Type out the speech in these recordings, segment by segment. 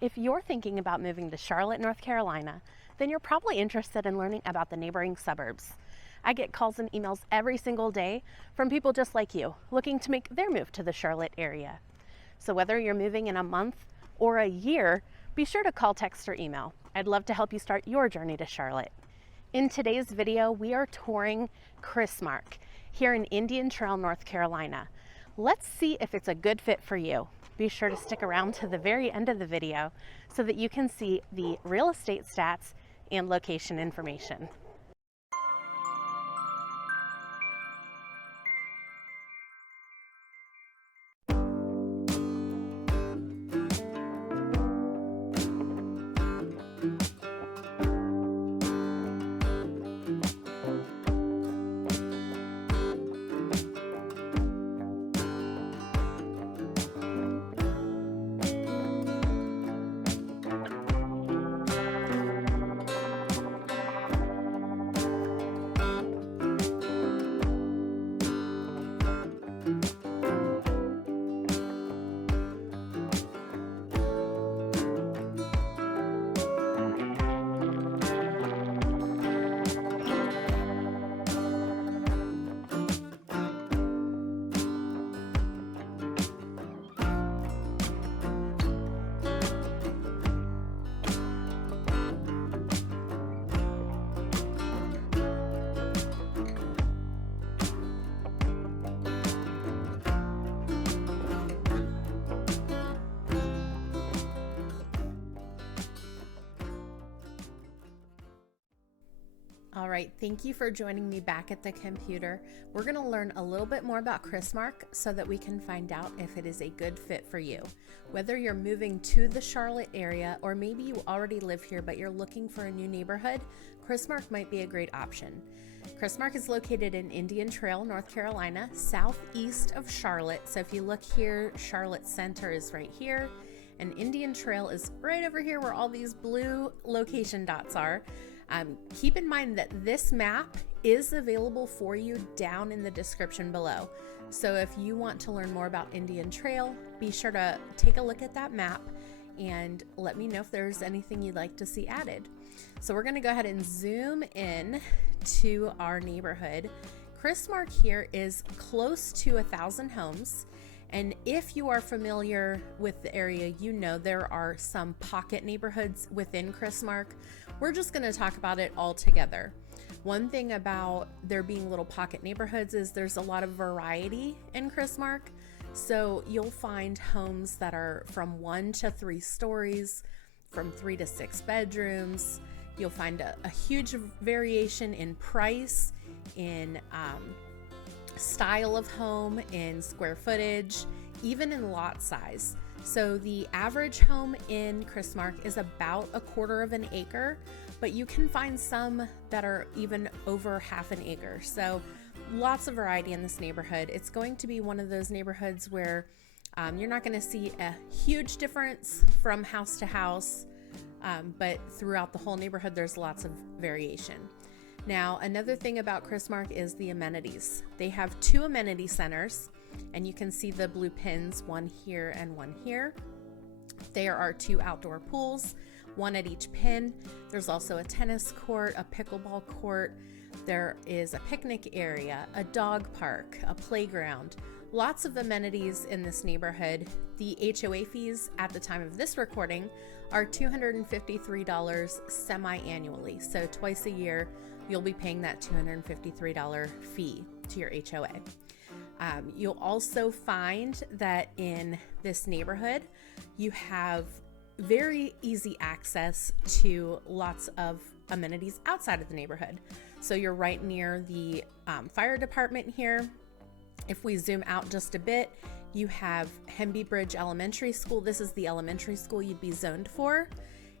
If you're thinking about moving to Charlotte, North Carolina, then you're probably interested in learning about the neighboring suburbs. I get calls and emails every single day from people just like you looking to make their move to the Charlotte area. So whether you're moving in a month or a year, be sure to call, text, or email. I'd love to help you start your journey to Charlotte. In today's video, we are touring Crismark here in Indian Trail, North Carolina. Let's see if it's a good fit for you. Be sure to stick around to the very end of the video so that you can see the real estate stats and location information. All right, thank you for joining me back at the computer. We're going to learn a little bit more about Crismark so that we can find out if it is a good fit for you. Whether you're moving to the Charlotte area or maybe you already live here but you're looking for a new neighborhood, Crismark might be a great option. Crismark is located in Indian Trail, North Carolina, southeast of Charlotte. So if you look here, Charlotte Center is right here, and Indian Trail is right over here where all these blue location dots are. Keep in mind that this map is available for you down in the description below. So if you want to learn more about Indian Trail, be sure to take a look at that map and let me know if there's anything you'd like to see added. So we're going to go ahead and zoom in to our neighborhood. Crismark here is close to 1,000 homes. And if you are familiar with the area, you know there are some pocket neighborhoods within Crismark. We're just going to talk about it all together. One thing about there being little pocket neighborhoods is there's a lot of variety in Crismark. So you'll find homes that are from 1 to 3 stories, from 3 to 6 bedrooms. You'll find a huge variation in price, in style of home, in square footage, even in lot size. So the average home in Crismark is about 1/4 of an acre, but you can find some that are even over 1/2 an acre. So lots of variety in this neighborhood. It's going to be one of those neighborhoods where you're not going to see a huge difference from house to house, but throughout the whole neighborhood there's lots of variation. Now, another thing about Crismark is the amenities. They have 2 amenity centers, and you can see the blue pins, one here and one here. There are 2 outdoor pools, one at each pin. There's also a tennis court, a pickleball court. There is a picnic area, a dog park, a playground. Lots of amenities in this neighborhood. The HOA fees at the time of this recording are $253 semi-annually. So twice a year, you'll be paying that $253 fee to your HOA. You'll also find that in this neighborhood, you have very easy access to lots of amenities outside of the neighborhood. So you're right near the fire department here. If we zoom out just a bit, you have Hemby Bridge Elementary School. This is the elementary school you'd be zoned for.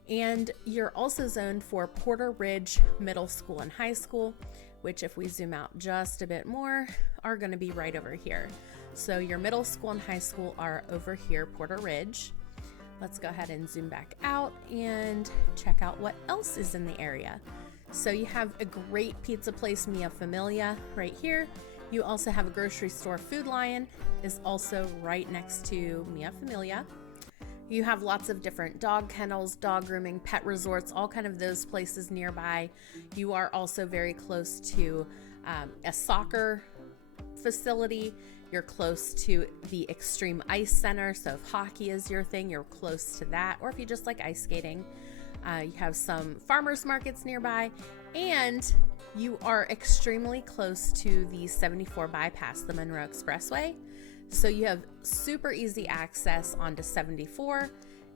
And you're also zoned for Porter Ridge Middle School and High School, which if we zoom out just a bit more, are going to be right over here. So your middle school and high school are over here, Porter Ridge. Let's go ahead and zoom back out and check out what else is in the area. So you have a great pizza place, Mia Familia, right here. You also have a grocery store, Food Lion, is also right next to Mia Familia. You have lots of different dog kennels, dog grooming, pet resorts, all kind of those places nearby. You are also very close to a soccer facility. You're close to the Extreme Ice Center, so if hockey is your thing, you're close to that. Or if you just like ice skating, you have some farmers markets nearby, and you are extremely close to the 74 bypass, the Monroe Expressway. So you have super easy access onto 74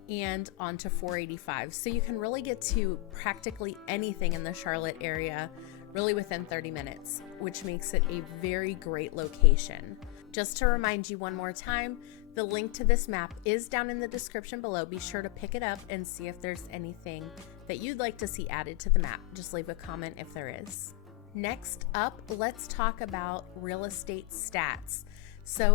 and onto 485. So you can really get to practically anything in the Charlotte area really within 30 minutes, which makes it a very great location. Just to remind you one more time, the link to this map is down in the description below. Be sure to pick it up and see if there's anything that you'd like to see added to the map. Just leave a comment if there is. Next up, let's talk about real estate stats.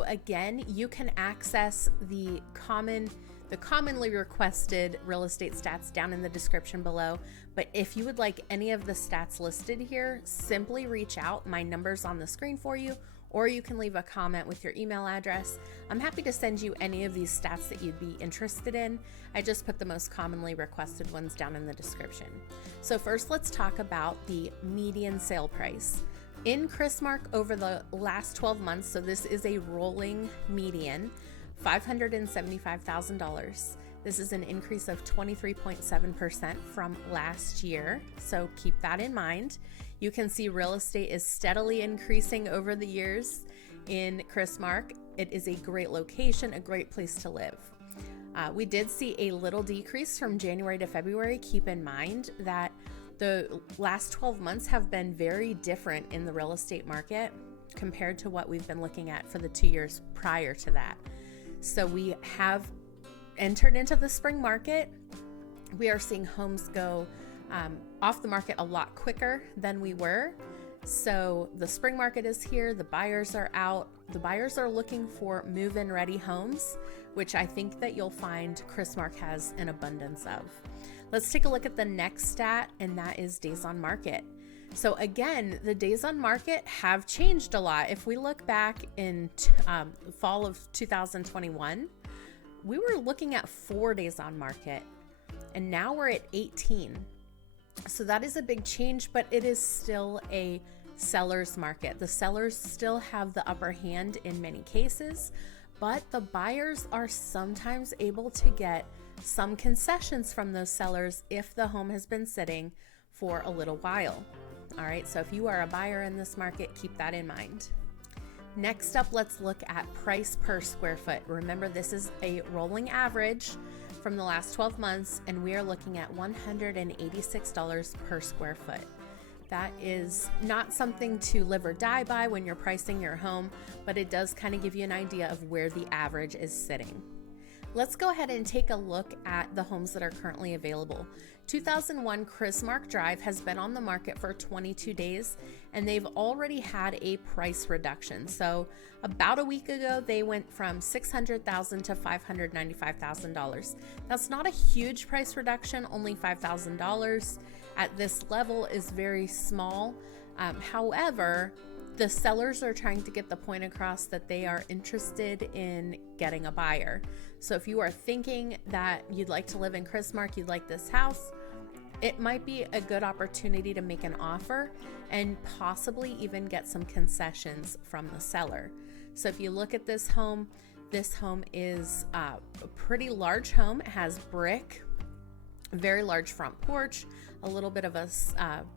Again, you can access the commonly requested real estate stats down in the description below. But if you would like any of the stats listed here, simply reach out. My number's on the screen for you, or you can leave a comment with your email address. I'm happy to send you any of these stats that you'd be interested in. I just put the most commonly requested ones down in the description. So first, let's talk about the median sale price. In Crismark over the last 12 months, so this is a rolling median, $575,000. This is an increase of 23.7% from last year, so keep that in mind. You can see real estate is steadily increasing over the years in Crismark. It is a great location, a great place to live. We did see a little decrease from January to February. Keep in mind that the last 12 months have been very different in the real estate market compared to what we've been looking at for the 2 years prior to that. So we have entered into the spring market. We are seeing homes go off the market a lot quicker than we were. So the spring market is here. The buyers are out. The buyers are looking for move-in ready homes, which I think that you'll find Crismark has an abundance of. Let's take a look at the next stat, and that is days on market. So again, the days on market have changed a lot. If we look back in fall of 2021, we were looking at 4 days on market, and now we're at 18. So that is a big change, but it is still a seller's market. The sellers still have the upper hand in many cases, but the buyers are sometimes able to get some concessions from those sellers if the home has been sitting for a little while. All right, so if you are a buyer in this market, keep that in mind. Next up, let's look at price per square foot. Remember, this is a rolling average from the last 12 months, and we are looking at $186 per square foot. That is not something to live or die by when you're pricing your home, but it does kind of give you an idea of where the average is sitting. Let's go ahead and take a look at the homes that are currently available. 2001 Crismark Drive has been on the market for 22 days, and they've already had a price reduction. So about a week ago, they went from $600,000 to $595,000. That's not a huge price reduction, only $5,000 at this level is very small. However, the sellers are trying to get the point across that they are interested in getting a buyer. So if you are thinking that you'd like to live in Crismark, you'd like this house, it might be a good opportunity to make an offer and possibly even get some concessions from the seller. So if you look at this home is a pretty large home. It has brick, very large front porch, a little bit of a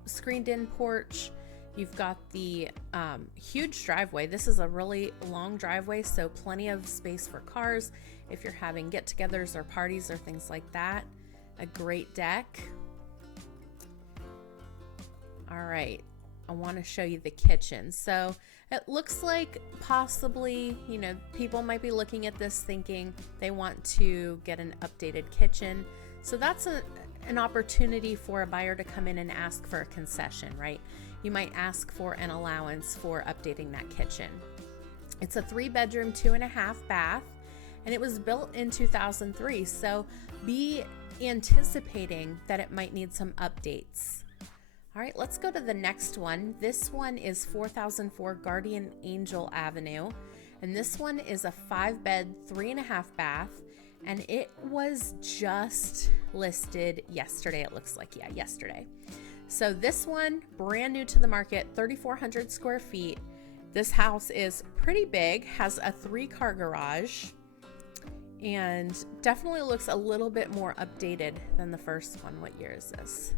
screened in porch. You've got the huge driveway. This is a really long driveway, so plenty of space for cars if you're having get-togethers or parties or things like that. A great deck. All right, I want to show you the kitchen. So it looks like possibly, people might be looking at this thinking they want to get an updated kitchen. So that's an opportunity for a buyer to come in and ask for a concession, right? You might ask for an allowance for updating that kitchen. It's a 3-bedroom, 2.5 bath, and it was built in 2003. So be anticipating that it might need some updates. All right, let's go to the next one. This one is 4004 Guardian Angel Avenue, and this one is a 5-bed, 3.5 bath, and it was just listed yesterday. It looks like, yeah, yesterday. So this one, brand new to the market, 3,400 square feet. This house is pretty big, has a 3-car garage, and definitely looks a little bit more updated than the first one. What year is this?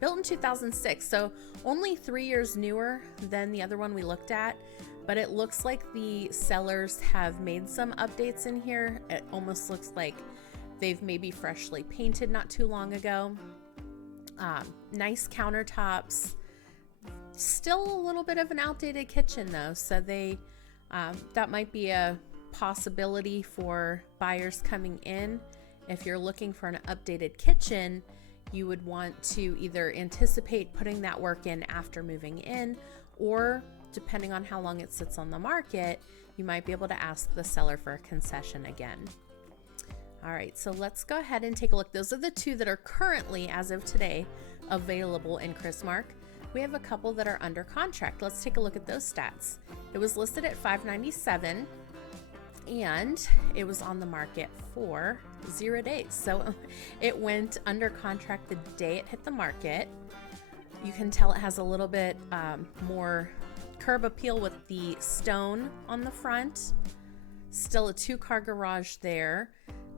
Built in 2006, so only 3 years newer than the other one we looked at, but it looks like the sellers have made some updates in here. It almost looks like they've maybe freshly painted not too long ago. Nice countertops. Still a little bit of an outdated kitchen though, so that might be a possibility for buyers coming in. If you're looking for an updated kitchen, you would want to either anticipate putting that work in after moving in, or depending on how long it sits on the market, you might be able to ask the seller for a concession again. All right, so let's go ahead and take a look. Those are the 2 that are currently, as of today, available in Crismark. We have a couple that are under contract. Let's take a look at those stats. It was listed at $597, and it was on the market for 0 days. So it went under contract the day it hit the market. You can tell it has a little bit more curb appeal with the stone on the front. Still a 2-car garage there.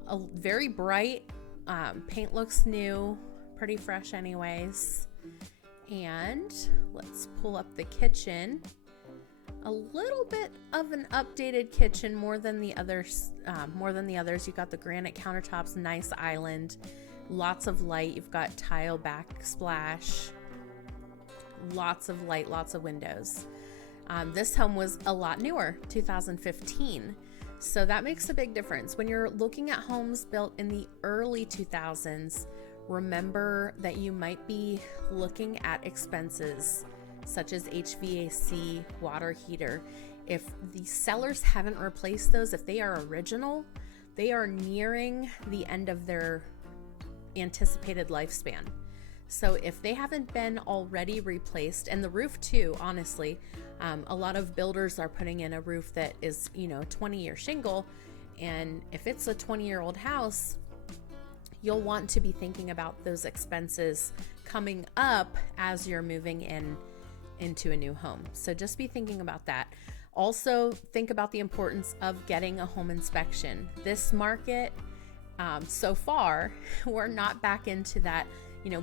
A very bright paint, looks new, pretty fresh anyways. And let's pull up the kitchen. A little bit of an updated kitchen, more than the others. You got the granite countertops, nice island, lots of light. You've got tile backsplash, lots of light, lots of windows. This home was a lot newer, 2015. So that makes a big difference. When you're looking at homes built in the early 2000s, remember that you might be looking at expenses such as HVAC, water heater. If the sellers haven't replaced those, if they are original, they are nearing the end of their anticipated lifespan. So if they haven't been already replaced, and the roof too, honestly, a lot of builders are putting in a roof that is, 20-year shingle. And if it's a 20-year-old house, you'll want to be thinking about those expenses coming up as you're moving into a new home. So just be thinking about that. Also, think about the importance of getting a home inspection. This market, so far, we're not back into that,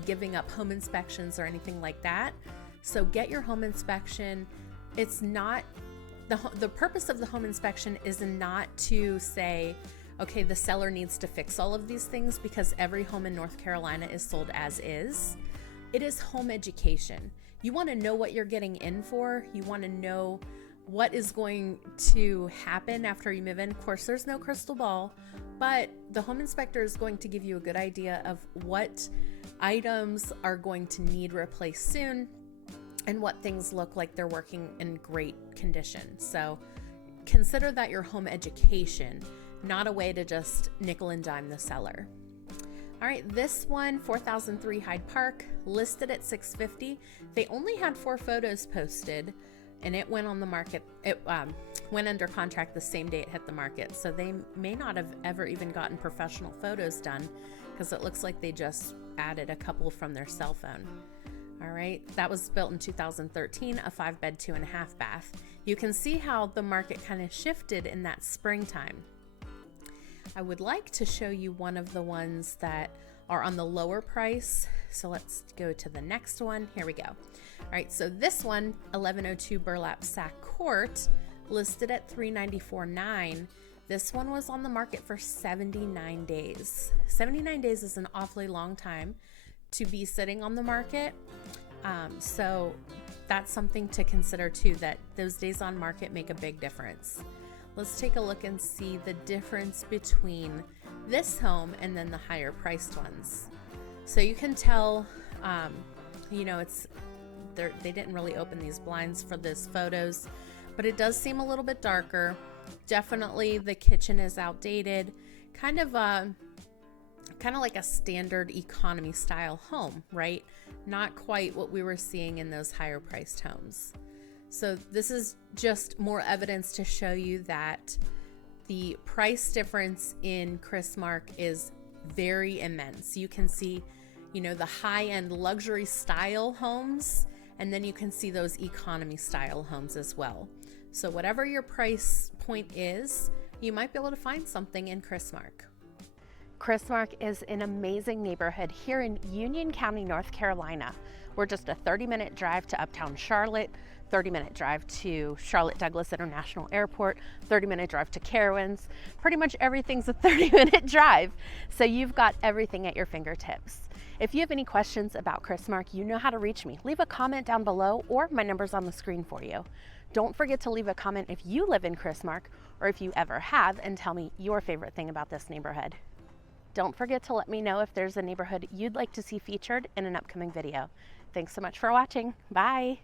giving up home inspections or anything like that. So get your home inspection. It's not, the purpose of the home inspection is not to say, okay, the seller needs to fix all of these things, because every home in North Carolina is sold as is. It is home education. You want to know what you're getting in for. You want to know what is going to happen after you move in. Of course, there's no crystal ball, but the home inspector is going to give you a good idea of what items are going to need replaced soon and what things look like they're working in great condition. So consider that your home education, not a way to just nickel and dime the seller. All right, this one, 4003 Hyde Park, listed at $650. They only had 4 photos posted, and it went on the market. It went under contract the same day it hit the market. So they may not have ever even gotten professional photos done, because it looks like they just added a couple from their cell phone. All right, that was built in 2013, a 5-bed, 2.5 bath. You can see how the market kind of shifted in that springtime. I would like to show you one of the ones that are on the lower price. So let's go to the next one. Here we go. All right, so this one, 1102 Burlap Sack Court, listed at $394,900. This one was on the market for 79 days. 79 days is an awfully long time to be sitting on the market. So that's something to consider too, that those days on market make a big difference. Let's take a look and see the difference between this home and then the higher priced ones. So you can tell, they didn't really open these blinds for this photos, but it does seem a little bit darker. Definitely the kitchen is outdated, kind of like a standard economy style home, right? Not quite what we were seeing in those higher priced homes. So this is just more evidence to show you that the price difference in Crismark is very immense. You can see, you know, the high-end luxury style homes, and then you can see those economy style homes as well. So whatever your price point is, you might be able to find something in Crismark. Crismark is an amazing neighborhood here in Union County, North Carolina. We're just a 30-minute drive to uptown Charlotte, 30-minute drive to Charlotte Douglas International Airport, 30-minute drive to Carowinds. Pretty much everything's a 30-minute drive. So you've got everything at your fingertips. If you have any questions about Crismark, you know how to reach me. Leave a comment down below, or my number's on the screen for you. Don't forget to leave a comment if you live in Crismark, or if you ever have, and tell me your favorite thing about this neighborhood. Don't forget to let me know if there's a neighborhood you'd like to see featured in an upcoming video. Thanks so much for watching. Bye.